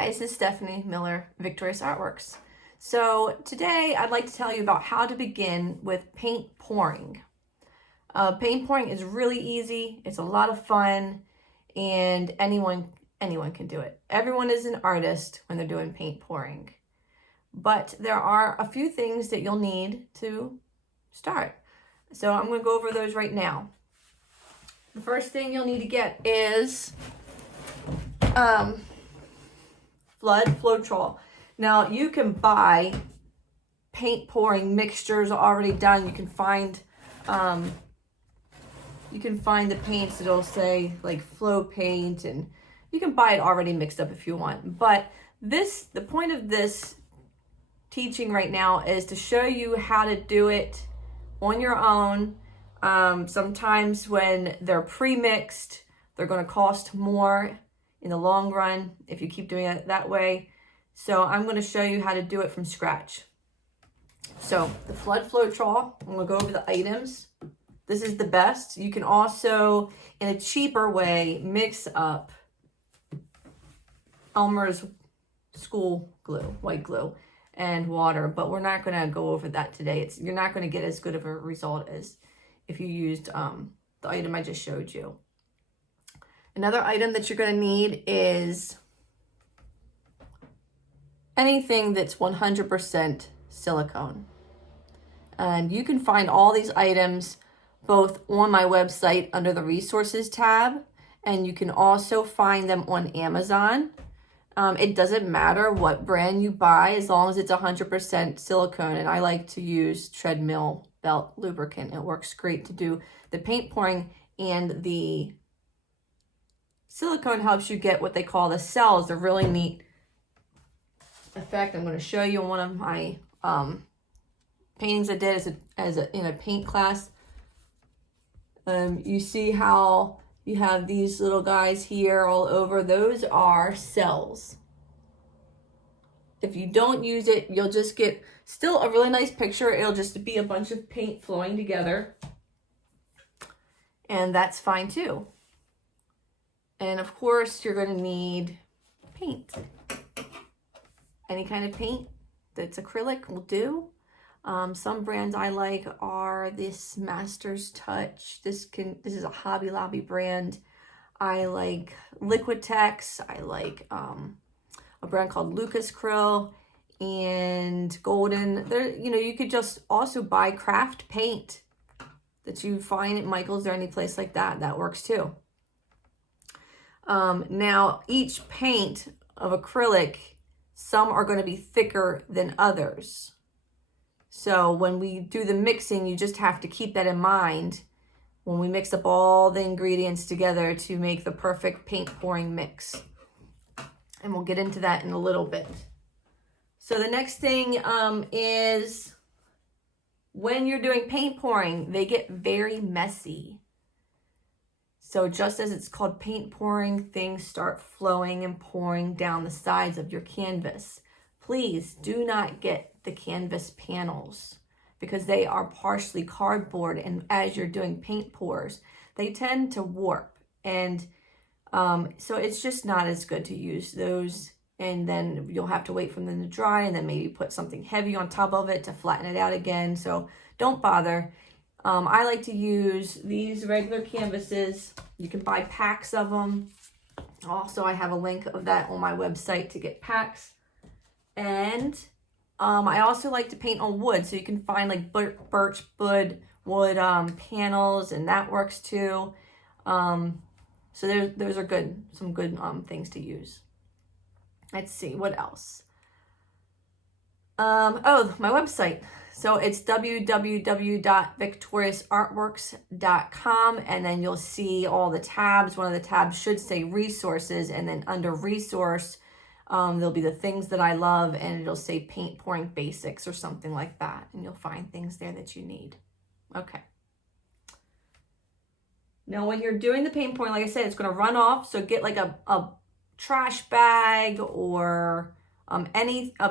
Hi, this is Stephanie Miller, Victorious Artworks. So today I'd like to tell you about how to begin with paint pouring. Paint pouring is really easy, it's a lot of fun, and anyone can do it. Everyone is an artist when they're doing paint pouring. But there are a few things that you'll need to start. So I'm going to go over those right now. The first thing you'll need to get is Floetrol. Now you can buy paint pouring mixtures already done. You can find the paints that'll say like flow paint, and you can buy it already mixed up if you want. But the point of this teaching right now is to show you how to do it on your own. Sometimes when they're pre-mixed, they're going to cost more in the long run if you keep doing it that way. So I'm going to show you how to do it from scratch. So the Floetrol, I'm going to go over the items. This is the best. You can also, in a cheaper way, mix up Elmer's school glue, white glue, and water, but we're not going to go over that today. You're not going to get as good of a result as if you used the item I just showed you. Another item that you're going to need is anything that's 100% silicone. And you can find all these items both on my website under the resources tab, and you can also find them on Amazon. It doesn't matter what brand you buy as long as it's 100% silicone, and I like to use treadmill belt lubricant. It works great to do the paint pouring, and the silicone helps you get what they call the cells, a really neat effect. I'm going to show you one of my paintings I did in a paint class. You see how you have these little guys here all over. Those are cells. If you don't use it, you'll just get still a really nice picture. It'll just be a bunch of paint flowing together. And that's fine too. And of course, you're going to need paint. Any kind of paint that's acrylic will do. Some brands I like are this Master's Touch. This is a Hobby Lobby brand. I like Liquitex. I like a brand called Lucas Krill and Golden. You could just also buy craft paint that you find at Michael's or any place like that. That works too. Now, each paint of acrylic, some are going to be thicker than others. So when we do the mixing, you just have to keep that in mind when we mix up all the ingredients together to make the perfect paint pouring mix. And we'll get into that in a little bit. So the next thing is when you're doing paint pouring, they get very messy. So just as it's called paint pouring, things start flowing and pouring down the sides of your canvas. Please do not get the canvas panels because they are partially cardboard, and as you're doing paint pours, they tend to warp. And so it's just not as good to use those, and then you'll have to wait for them to dry and then maybe put something heavy on top of it to flatten it out again. So don't bother. I like to use these regular canvases. You can buy packs of them. Also, I have a link of that on my website to get packs. And I also like to paint on wood. So you can find like birch wood panels, and that works too. So those are some good things to use. Let's see, what else? My website. So it's www.victoriousartworks.com, and then you'll see all the tabs. One of the tabs should say resources, and then under resource, there'll be the things that I love, and it'll say paint pouring basics or something like that, and you'll find things there that you need. Okay. Now, when you're doing the paint pouring, like I said, it's going to run off, so get like a trash bag or a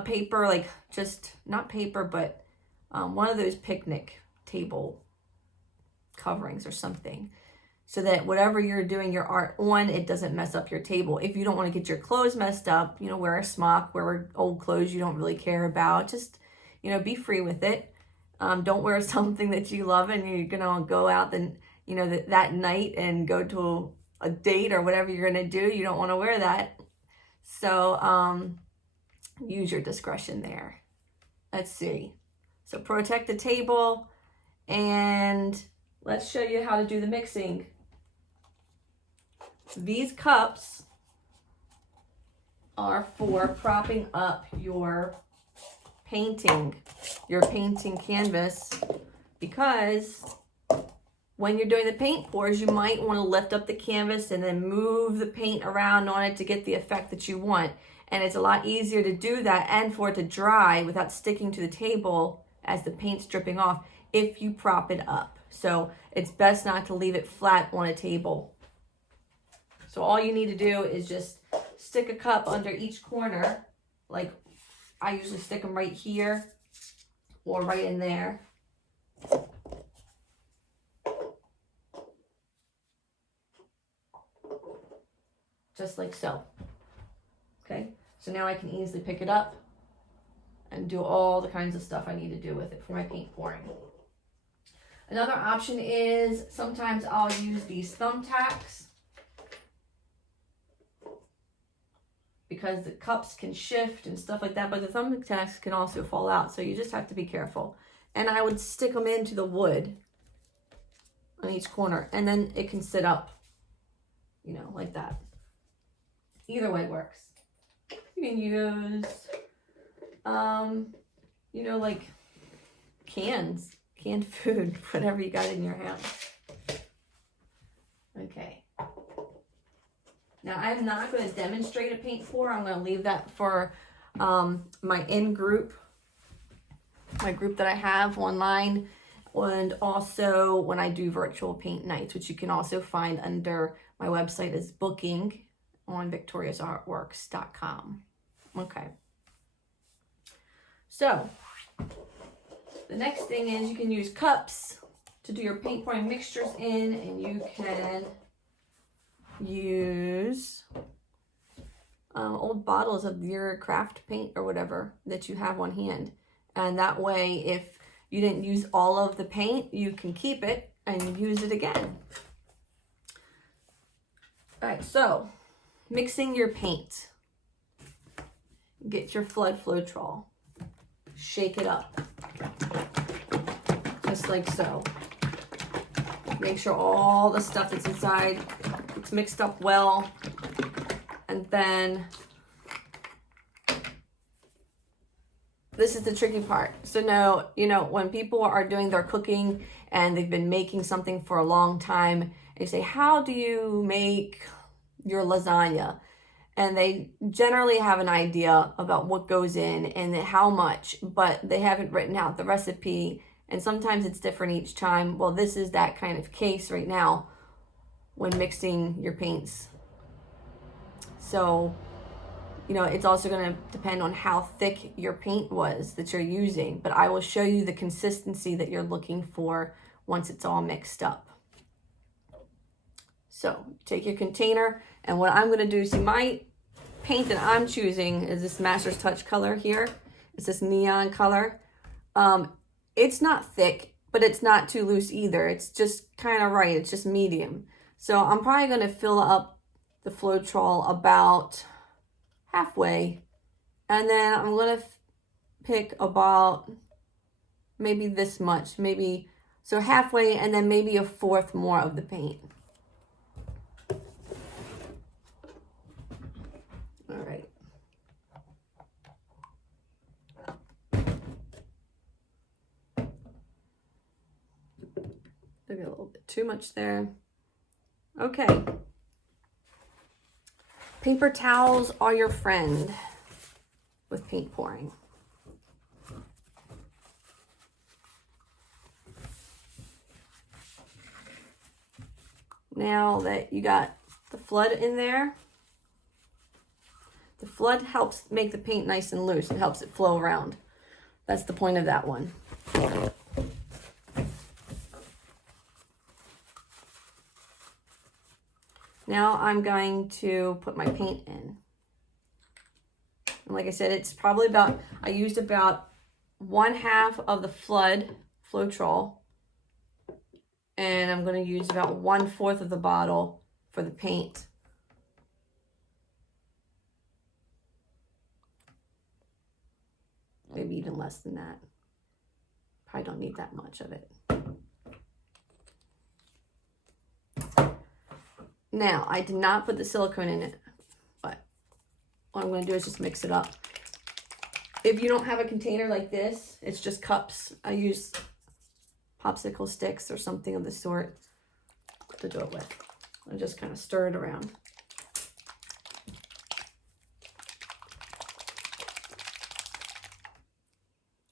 paper, like just not paper, but one of those picnic table coverings or something. so that whatever you're doing your art on, it doesn't mess up your table. If you don't want to get your clothes messed up, you know, wear a smock, wear old clothes you don't really care about. Just, you know, be free with it. Don't wear something that you love and you're gonna go out then, you know, that night and go to a date or whatever you're gonna do. You don't want to wear that. So use your discretion there. Let's see. So protect the table, and let's show you how to do the mixing. These cups are for propping up your painting canvas, because when you're doing the paint pours, you might want to lift up the canvas and then move the paint around on it to get the effect that you want. And it's a lot easier to do that and for it to dry without sticking to the table as the paint's dripping off if you prop it up. So it's best not to leave it flat on a table. So all you need to do is just stick a cup under each corner. Like I usually stick them right here or right in there. Just like so. Okay, so now I can easily pick it up and do all the kinds of stuff I need to do with it for my paint pouring. Another option is sometimes I'll use these thumbtacks because the cups can shift and stuff like that, but the thumbtacks can also fall out, so you just have to be careful. And I would stick them into the wood on each corner, and then it can sit up, you know, like that. Either way works. You can use, you know, like canned food, whatever you got in your house. Okay. Now I'm not going to demonstrate a paint pour. I'm going to leave that for my group that I have online, and also when I do virtual paint nights, which you can also find under my website as booking on victoriasartworks.com. Okay. So the next thing is you can use cups to do your paint pouring mixtures in, and you can use old bottles of your craft paint or whatever that you have on hand. And that way, if you didn't use all of the paint, you can keep it and use it again. All right, so mixing your paint. Get your flood Floetrol. Shake it up. Just like so. Make sure all the stuff that's inside it's mixed up well. And then this is the tricky part. So now, you know, when people are doing their cooking and they've been making something for a long time, and you say, how do you make your lasagna? And they generally have an idea about what goes in and how much, but they haven't written out the recipe. And sometimes it's different each time. Well, this is that kind of case right now when mixing your paints. So, you know, it's also going to depend on how thick your paint was that you're using. But I will show you the consistency that you're looking for once it's all mixed up. So take your container, and what I'm going to do, see, my paint that I'm choosing is this Master's Touch color here. It's this neon color. It's not thick, but it's not too loose either. It's just kind of right. It's just medium. So I'm probably going to fill up the Floetrol about halfway, and then I'm going to pick about maybe this much, maybe so halfway, and then maybe a fourth more of the paint. All right. Maybe a little bit too much there. Okay. Paper towels are your friend with paint pouring. Now that you got the flood in there, the flood helps make the paint nice and loose. It helps it flow around. That's the point of that one. Now I'm going to put my paint in. And like I said, it's probably about, I used about 1/2 of the Floetrol. And I'm going to use about 1/4 of the bottle for the paint. Maybe even less than that. Probably don't need that much of it. Now, I did not put the silicone in it, but what I'm going to do is just mix it up. If you don't have a container like this, it's just cups. I use popsicle sticks or something of the sort to do it with. I just kind of stir it around.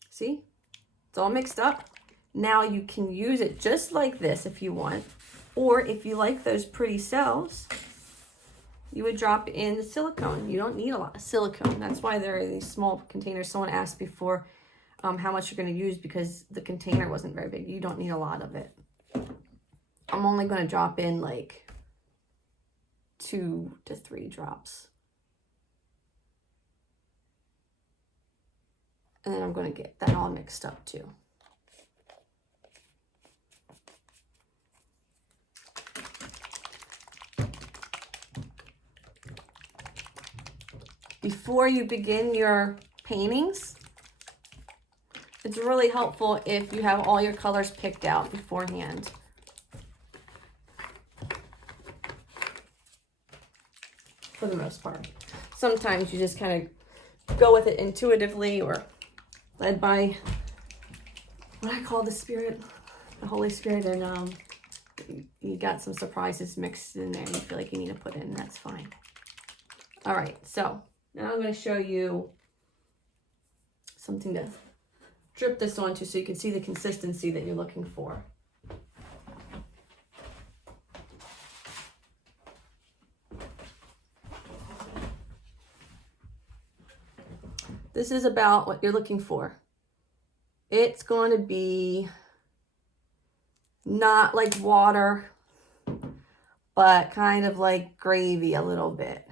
See? It's all mixed up. Now you can use it just like this if you want. Or if you like those pretty cells, you would drop in the silicone. You don't need a lot of silicone. That's why there are these small containers. Someone asked before how much you're going to use because the container wasn't very big. You don't need a lot of it. I'm only going to drop in like 2 to 3 drops. And then I'm going to get that all mixed up too. Before you begin your paintings, it's really helpful if you have all your colors picked out beforehand. For the most part. Sometimes you just kind of go with it intuitively or led by what I call the Spirit, the Holy Spirit, and you got some surprises mixed in there you feel like you need to put in, that's fine. All right, so now I'm going to show you something to drip this onto so you can see the consistency that you're looking for. This is about what you're looking for. It's going to be not like water, but kind of like gravy a little bit.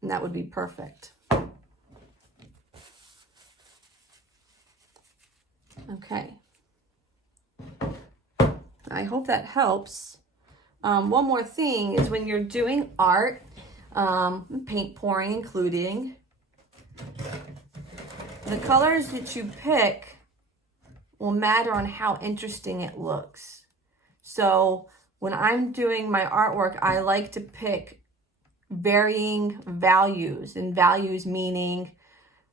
And that would be perfect. Okay. I hope that helps. One more thing is when you're doing art, paint pouring including, the colors that you pick will matter on how interesting it looks. So when I'm doing my artwork, I like to pick varying values, and values meaning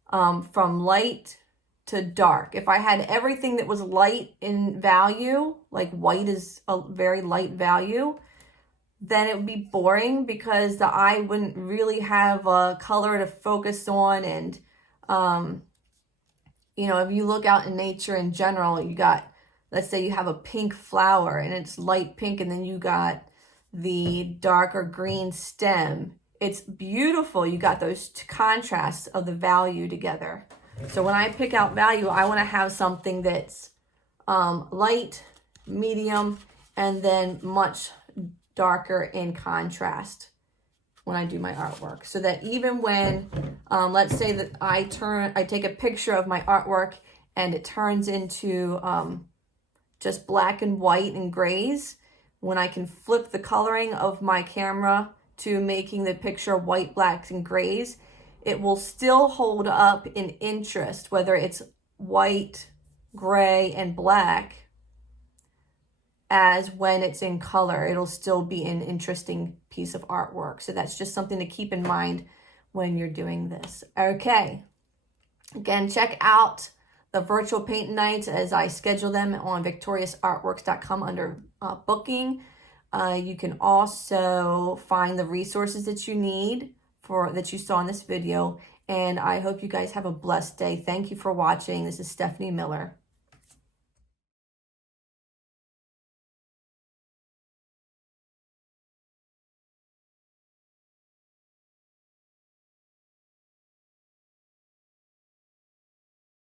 from light to dark. If I had everything that was light in value, like white is a very light value, then it would be boring because the eye wouldn't really have a color to focus on. And you know, if you look out in nature in general, you got, let's say you have a pink flower and it's light pink, and then you got the darker green stem. It's beautiful. You got those contrasts of the value together. So when I pick out value, I want to have something that's light, medium, and then much darker in contrast when I do my artwork. So that even when, let's say that I take a picture of my artwork and it turns into just black and white and grays, when I can flip the coloring of my camera to making the picture white, blacks, and grays, it will still hold up in interest, whether it's white, gray, and black, as when it's in color. It'll still be an interesting piece of artwork. So that's just something to keep in mind when you're doing this. Okay. Again, check out the virtual paint nights as I schedule them on victoriousartworks.com under booking. You can also find the resources that you need that you saw in this video. And I hope you guys have a blessed day. Thank you for watching. This is Stephanie Miller.